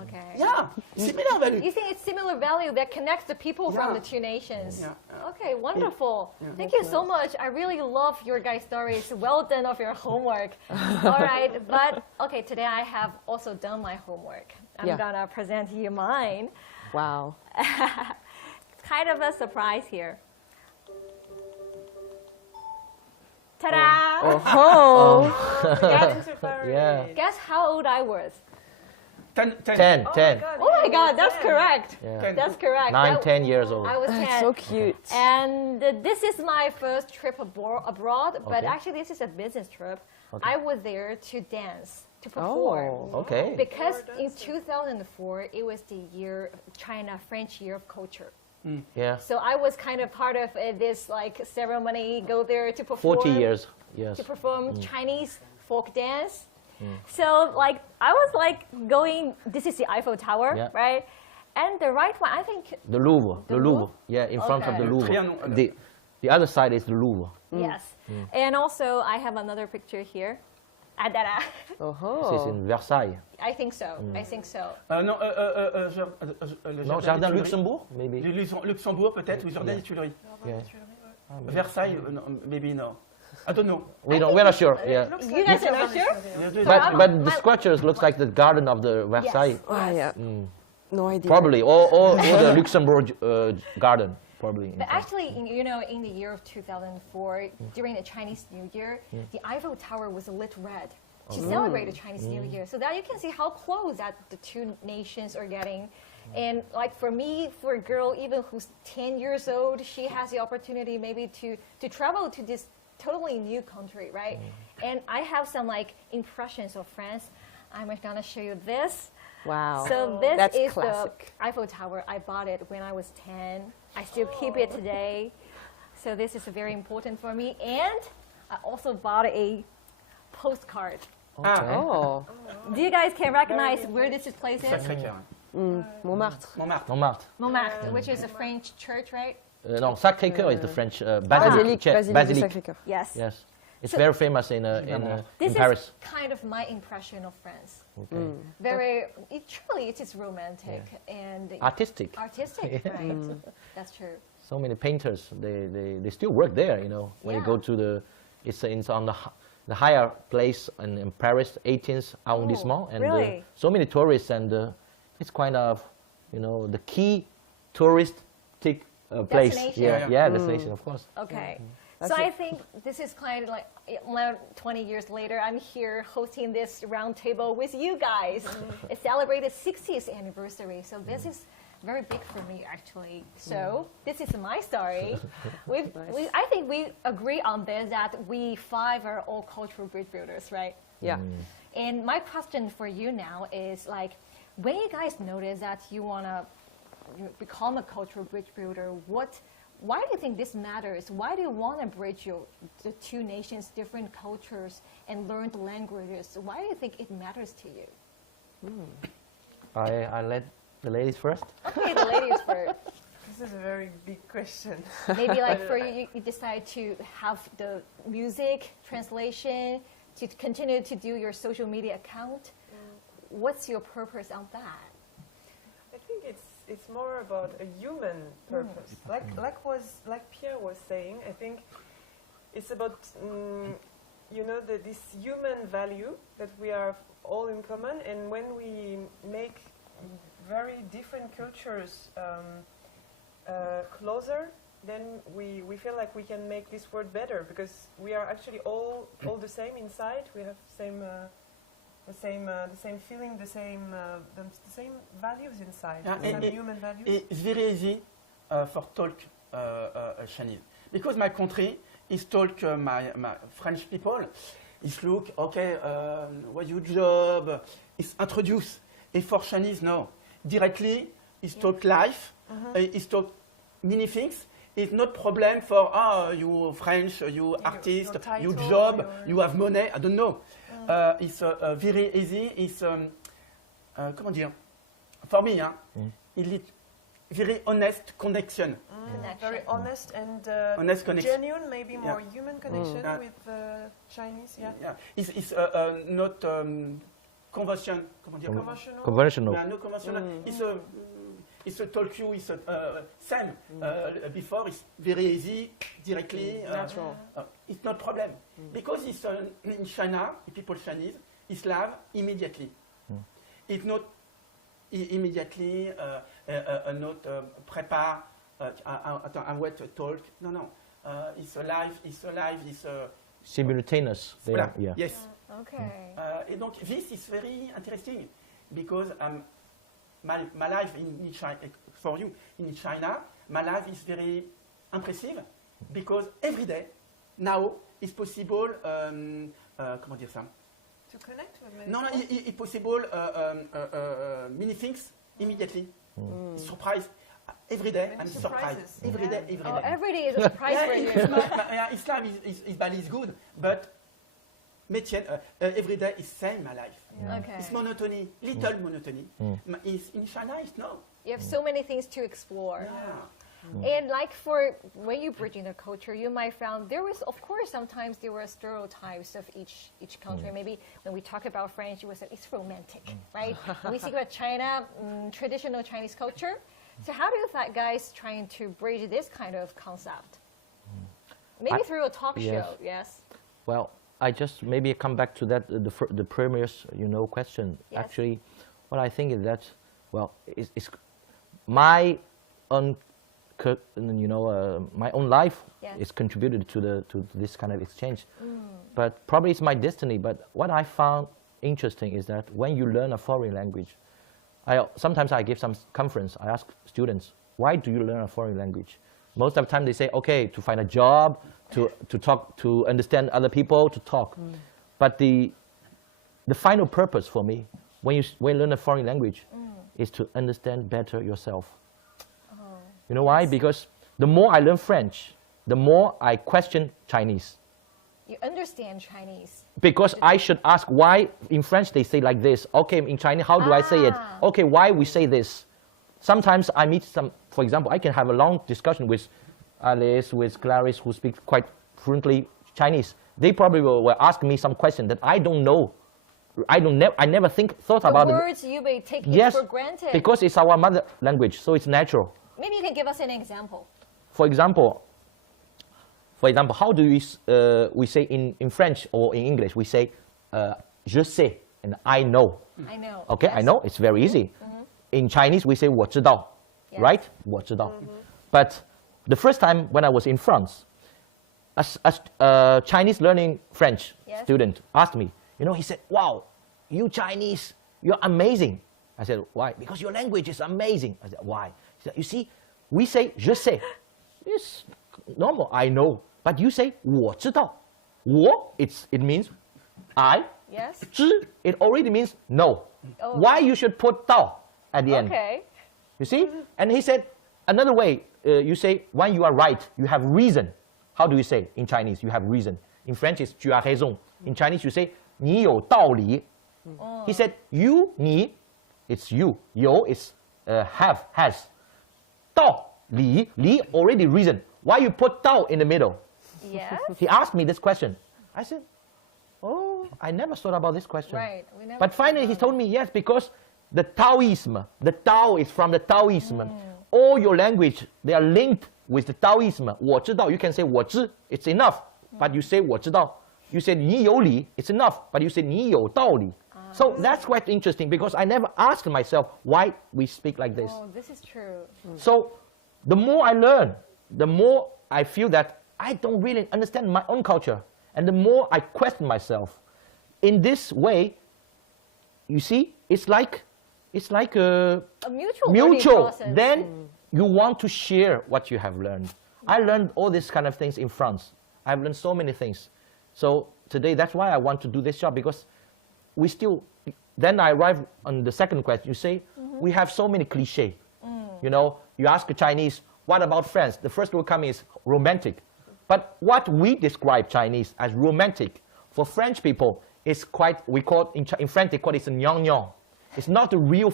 Okay. Yeah, similar value. You think it's similar value that connects the people from Yeah. the two nations? Yeah. Okay, wonderful. Yeah. Thank you so much. I really love your guys' stories. Well done of your homework. All right, but okay, today I have also done my homework. I'm Yeah. gonna present you mine. Wow. Kind of a surprise here. Ta-da! Oh. Guess, Yeah. guess how old I was? 10. 10. Oh my God, that's correct. Yeah. That's correct. 9, 10 years old. I was 10. That's so cute. And this is my first trip abroad, but Okay. actually this is a business trip. Okay. I was there to dance, to perform. Oh. Okay. Because in 2004, it was the year, China-French Year of Culture. Yeah. So I was kind of part of this like ceremony, go there to perform. 40 years. Yes. To perform Chinese folk dance. So like I was like going, this is the Eiffel Tower, Yeah. right? And the right one, I think, The Louvre. The The Louvre. Louvre? Yeah, in front of Okay. the Louvre. Trianon- The other side is the Louvre. yes. And also I have another picture here. Adara. This is Oh. in Versailles. I think so. I think so. Non, No, Jardin Luxembourg, maybe. Luxembourg, peut-être, ou Jardin des Tuileries. Yeah. Versailles, no, maybe no. I don't know. We're not sure. Yeah. You guys are not sure? But the structures looks like the garden of the Versailles. Ah, yeah. No idea. Probably, or the Luxembourg garden, probably. But actually, you know, in the year of 2004, during the Chinese New Year, the Eiffel Tower was lit red to celebrate the Chinese New Year. So that you can see how close that the two nations are getting. And like for me, for a girl even who's 10 years old, she has the opportunity maybe to travel to this totally new country, right? And I have some like impressions of France. I'm gonna show you this. Wow. So this That's is classic. the Eiffel Tower. I bought it when I was 10. I still keep it today. So this is very important for me. And I also bought a postcard. Okay. Oh. Do you guys can recognize where this place is? Sacré-Cœur. Montmartre. Montmartre. Montmartre. Montmartre, which is a French church, right? No, Sacré-Cœur is the French Basilique. basilique. Basilique du Sacré-Cœur. Yes. Yes. It's So- very famous in This Paris. is kind of my impression of France. Okay. Very, truly, it is romantic and Artistic. artistic, right? That's true. So many painters, they still work there, you know. When you go Yeah. to it's on the higher place in Paris, 18th arrondissement. And really? so many tourists, and it's kind of, you know, the key touristic place. Destination. Yeah, destination, of course. Okay. That's So I it. think this is kind of like now 20 years later, I'm here hosting this round table with you guys. It celebrated 60th anniversary. So this is very big for me, actually. So this is my story. I think we agree on this, that we five are all cultural bridge builders, right? Yeah. And my question for you now is like, when you guys notice that you want to become a cultural bridge builder, why do you think this matters? Why do you want to bridge the two nations' different cultures and learn the languages? Why do you think it matters to you? I let the ladies first. Okay, the ladies first. This is a very big question. Maybe like for you, you decide to have the music translation to continue to do your social media account. What's your purpose on that? I think it's more about a human purpose. Like Pierre was saying, I think it's about you know, this human value that we are all in common, and when we make very different cultures closer, then we feel like we can make this world better, because we are actually all the same inside. We have the same feeling, the same values inside, the same human values. It's very easy for talk Chinese, because my country is talk my French people. Is look okay. What's your job? Is introduce. And for Chinese, no. Directly, is talk life. Is talk many things. It's not problem for you French, you artist, title, you job, you have money. I don't know. It's very easy. It's comment dire? For me, it's very honest connection. Very honest and Honest connection. genuine, maybe more human connection with Chinese. Yeah. It's not convention. Comment dire? Conventional. Conventional. No conventional. It's a talk you. It's same. Before it's very easy, directly. Natural. It's not problem because it's in China. People Chinese, it's love immediately. It's not immediately. Not prepare. I wait to talk. No. It's alive. It's alive. It's Simultaneous. voilà. Yeah. Yes. Okay. Et donc this is very interesting because my life in China, for you in China, my life is very impressive because every day now it's possible. Comment dire ça? To connect with many No, it's possible many things immediately. Surprise. Every day I'm surprised. surprises. Every day. Oh, every day is a surprise for you. Islam is good, but every day is same my life. Okay. It's monotony, little monotony. In China, it's no. You have so many things to explore. Yeah. And like for when you bridge in the culture, you might found there was, of course, sometimes there were stereotypes of each country. Maybe when we talk about French, you would say it's romantic, right? When we speak about China, traditional Chinese culture. So how do you guys trying to bridge this kind of concept? Maybe through a talk show, yes? Well, I just maybe come back to that the previous question. Yes. Actually, what I think is that it's my own my own life is contributed to this kind of exchange. But probably it's my destiny. But what I found interesting is that when you learn a foreign language, sometimes I give some conference. I ask students, why do you learn a foreign language? Most of the time they say, okay, to find a job, to talk, to understand other people, to talk. But the final purpose for me, when you learn a foreign language, is to understand better yourself. You know why? Because the more I learn French, the more I question Chinese. You understand Chinese. Because I should ask why in French they say like this. Okay, in Chinese, how do I say it? Okay, why we say this? Sometimes I meet for example, I can have a long discussion with Alice, with Clarice, who speak quite fluently Chinese. They probably will ask me some question that I don't know. I never thought about the it. words you may take for granted. Because it's our mother language, so it's natural. Maybe you can give us an example. For example, how do we say in French or in English? We say je sais and I know. I know. Okay, yes. I know. It's very easy. In Chinese, we say 我知道, right? 我知道. But the first time when I was in France, a Chinese learning French student asked me, he said, wow, you Chinese, you're amazing. I said, why? Because your language is amazing. I said, why? He said, you see, we say je sais. It's normal, I know. But you say 我知道. 我, it means I. Yes. 知, it already means no. Oh. Why you should put 道 at the end? Okay. You see? And he said, another way, you say, when you are right, you have reason. How do you say in Chinese? You have reason. In French, it's tu as raison. In Chinese, you say, 你有道理. He said, you, 你, it's you. 有 is have, has. 道, 理 already reason. Why you put 道 in the middle? Yes. He asked me this question. I said, oh, I never thought about this question. Right. We never But finally he told me, yes, because the Taoism, the Tao is from the Taoism. All your language, they are linked with the Taoism. 我知道, you can say 我知, it's enough. But you say 我知道. You say 你有理, it's enough. But you say 你有道理. So that's quite interesting because I never asked myself why we speak like this. Oh, this is true. So the more I learn, the more I feel that I don't really understand my own culture. And the more I question myself. In this way, you see, it's like a mutual learning process. Then you want to share what you have learned. I learned all these kind of things in France. I've learned so many things. So today, that's why I want to do this job because we still, then I arrive on the second question. You say, we have so many cliches. You know, you ask a Chinese, what about France? The first word coming is romantic. But what we describe Chinese as romantic, for French people, is quite, we call it, in French, they call it a nyong. It's not a real,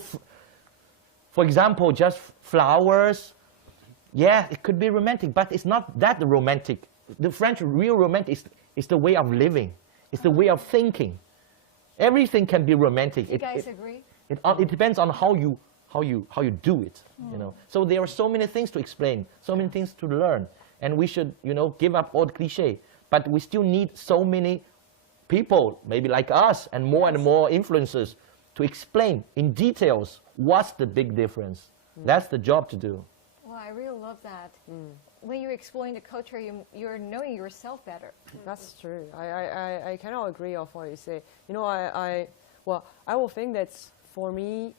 for example, just flowers. Yeah, it could be romantic, but it's not that romantic. The French real romantic is the way of living. It's the way of thinking. Everything can be romantic. You guys agree? It depends on how you do it. You know. So there are so many things to explain, so many things to learn, and we should, you know, give up all the cliche. But we still need so many people, maybe like us, and more influencers, to explain in details what's the big difference. That's the job to do. Well, I really love that. When you're exploring the culture, you're knowing yourself better. That's true. I cannot agree of what you say. You know, I will think that for me,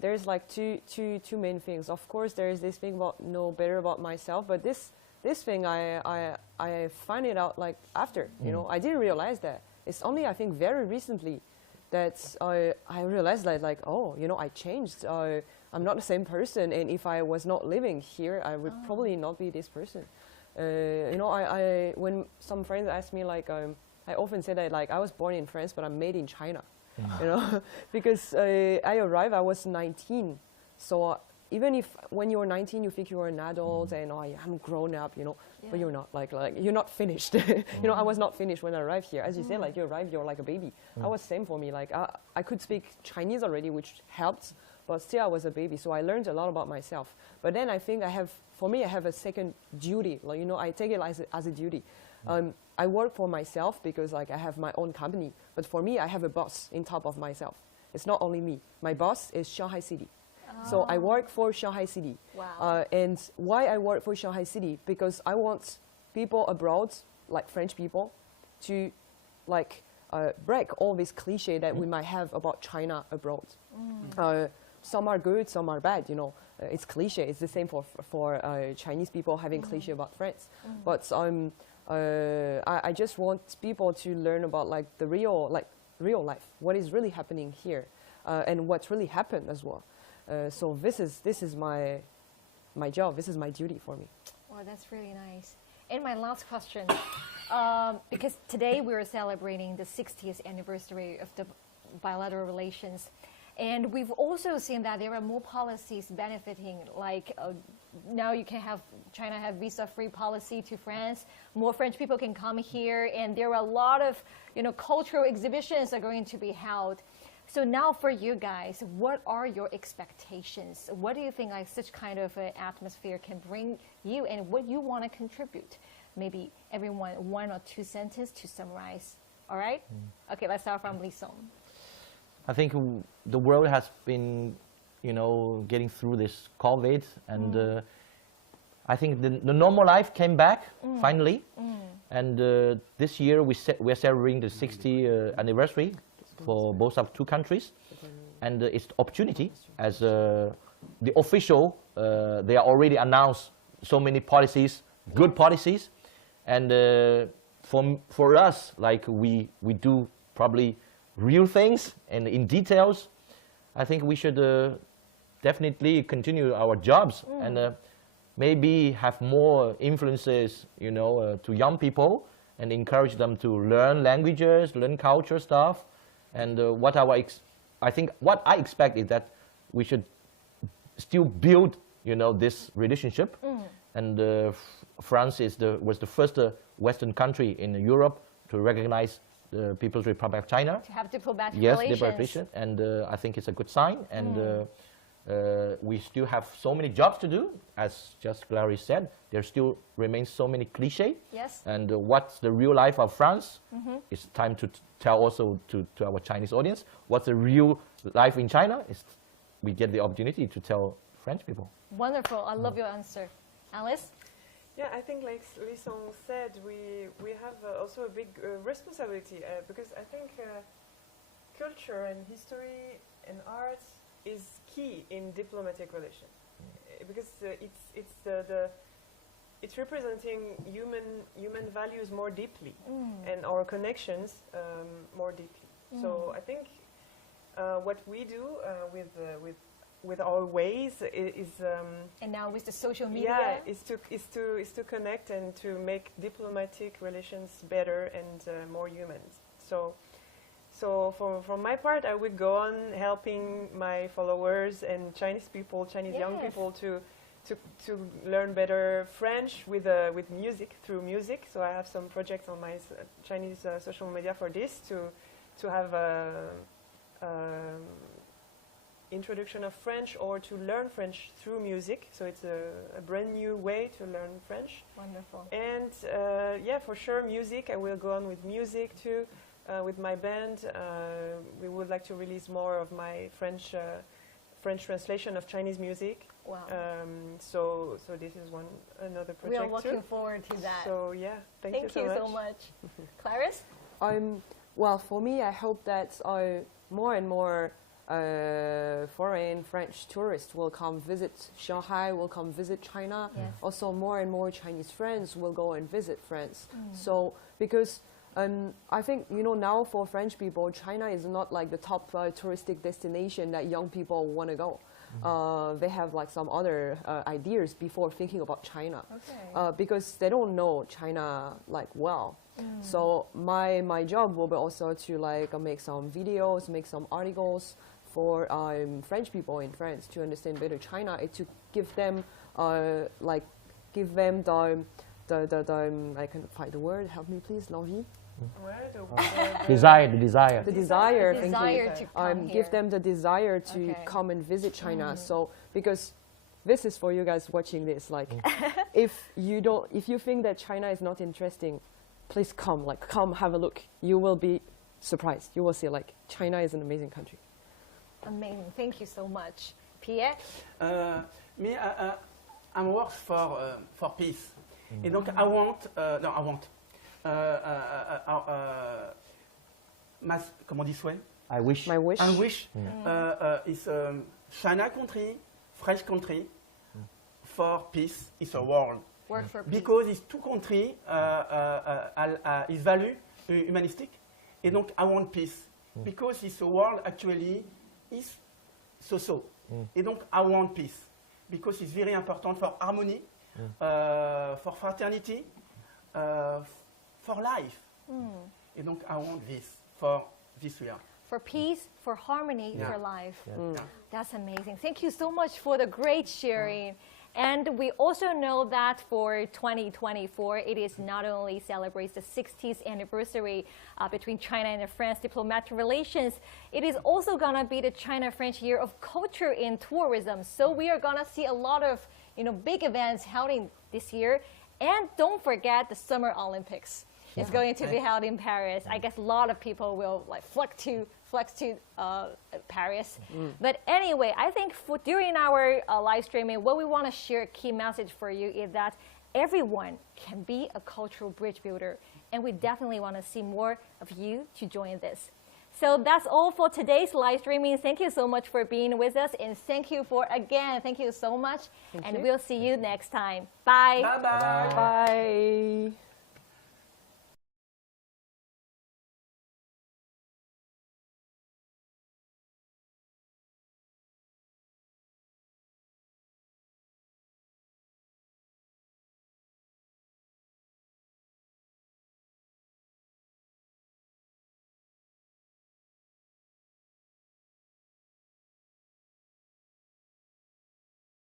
there's like two main things. Of course, there is this thing about know better about myself, but this thing I find it out like after. You know, I didn't realize that. It's only I think very recently that I realized that like, oh, you know, I changed. I'm not the same person, and if I was not living here, I would probably not be this person. You know, I when some friends ask me like, I often say that like I was born in France, but I'm made in China. You know, because I arrived, I was 19, so even if when you're 19 you think you're an adult and oh, yeah, I'm grown up, you know, but you're not. Like you're not finished. You know, I was not finished when I arrived here. As you said, like you arrived, you're like a baby. I was same for me. Like I could speak Chinese already, which helped. But still, I was a baby, so I learned a lot about myself. But then I think I have a second duty. Like, you know, I take it as a duty. I work for myself because like I have my own company. But for me, I have a boss in top of myself. It's not only me. My boss is Shanghai City. So I work for Shanghai City. Wow. And why I work for Shanghai City? Because I want people abroad, like French people, to like break all this cliche that we might have about China abroad. Some are good, some are bad. You know, it's cliche. It's the same for Chinese people having cliche about France. But I just want people to learn about like the real life, what is really happening here, and what's really happened as well. So this is my job. This is my duty for me. Well, that's really nice. And my last question, because today we are celebrating the 60th anniversary of the bilateral relations. And we've also seen that there are more policies benefiting, like now you can have China have visa-free policy to France. More French people can come here, and there are a lot of, you know, cultural exhibitions are going to be held. So now for you guys, what are your expectations? What do you think like such kind of an atmosphere can bring you, and what you want to contribute? Maybe everyone 1 or 2 sentences to summarize. All right? Okay, let's start from Li Song. I think the world has been, you know, getting through this COVID, and I think the normal life came back finally. And this year we're celebrating the 60th anniversary for both of 2 countries, and it's the opportunity as the official. They are already announced so many policies, good policies, and for us, like we do probably real things and in details. I think we should definitely continue our jobs and maybe have more influences, you know, to young people and encourage them to learn languages, learn culture stuff, And I think what I expect is that we should still build, this relationship. And France was the first Western country in Europe to recognize the People's Republic of China. To have diplomatic yes, relations. diplomatic relations. And I think it's a good sign. And we still have so many jobs to do. As just Clarice said, there still remains so many cliches. Yes. And what's the real life of France? It's time to tell also to our Chinese audience what's the real life in China. We get the opportunity to tell French people. Wonderful. I love your answer. Alice? Yeah, I think like Lisong said, we have also a big responsibility because I think culture and history and arts is key in diplomatic relations because it's representing human values more deeply and our connections more deeply. So I think what we do with our ways is and now with the social media, is to connect and to make diplomatic relations better and more human. So from my part, I would go on helping my followers and Chinese young people to learn better French with music, through music. So I have some projects on my Chinese social media for this to have introduction of French or to learn French through music. So it's a brand new way to learn French. Wonderful. And yeah, for sure, music. I will go on with music too. With my band, we would like to release more of my French translation of Chinese music. Wow. So this is another project. We are looking too. forward to that. So yeah, thank you so much. Clarice? Well, for me, I hope that more and more foreign French tourists will come visit Shanghai, will come visit China. Yes. Also, more and more Chinese friends will go and visit France. So, because I think, now for French people, China is not like the top touristic destination that young people want to go. They have like some other ideas before thinking about China. Okay. Because they don't know China like well. So my job will be also to like make some videos, make some articles for French people in France to understand better China, and to give them the I can find the word. Help me, please, l'envie. Desire. The desire. The Thank desire you. to come Give here. them the desire to come and visit China. So because this is for you guys watching this. Like, if you think that China is not interesting, please come have a look. You will be surprised. You will see like China is an amazing country. Amazing. Thank you so much. Pierre? Me, I work for peace. Et donc, comment on dit souhait? I wish. My wish. I wish is China country, French country, for peace is a world. Work for peace. Because it's two countries is value humanistic. Et donc, I want peace. Because it's a world actually is so. Et donc, I want peace. Because it's very important for harmony, for fraternity, for life. Et donc, I want this for this year. For peace, for harmony, for life. Yeah. That's amazing. Thank you so much for the great sharing. And we also know that for 2024, it is not only celebrates the 60th anniversary between China and France diplomatic relations, it is also going to be the China-French Year of Culture and Tourism. So we are going to see a lot of big events held in this year. And don't forget the Summer Olympics. It's going to be held in Paris. I guess a lot of people will flock to Paris. But anyway, I think during our live streaming, what we want to share a key message for you is that everyone can be a cultural bridge builder. And we definitely want to see more of you to join this. So that's all for today's live streaming. Thank you so much for being with us. And thank you so much. Thank and you. we'll see you next time. Bye. Bye-bye. Bye.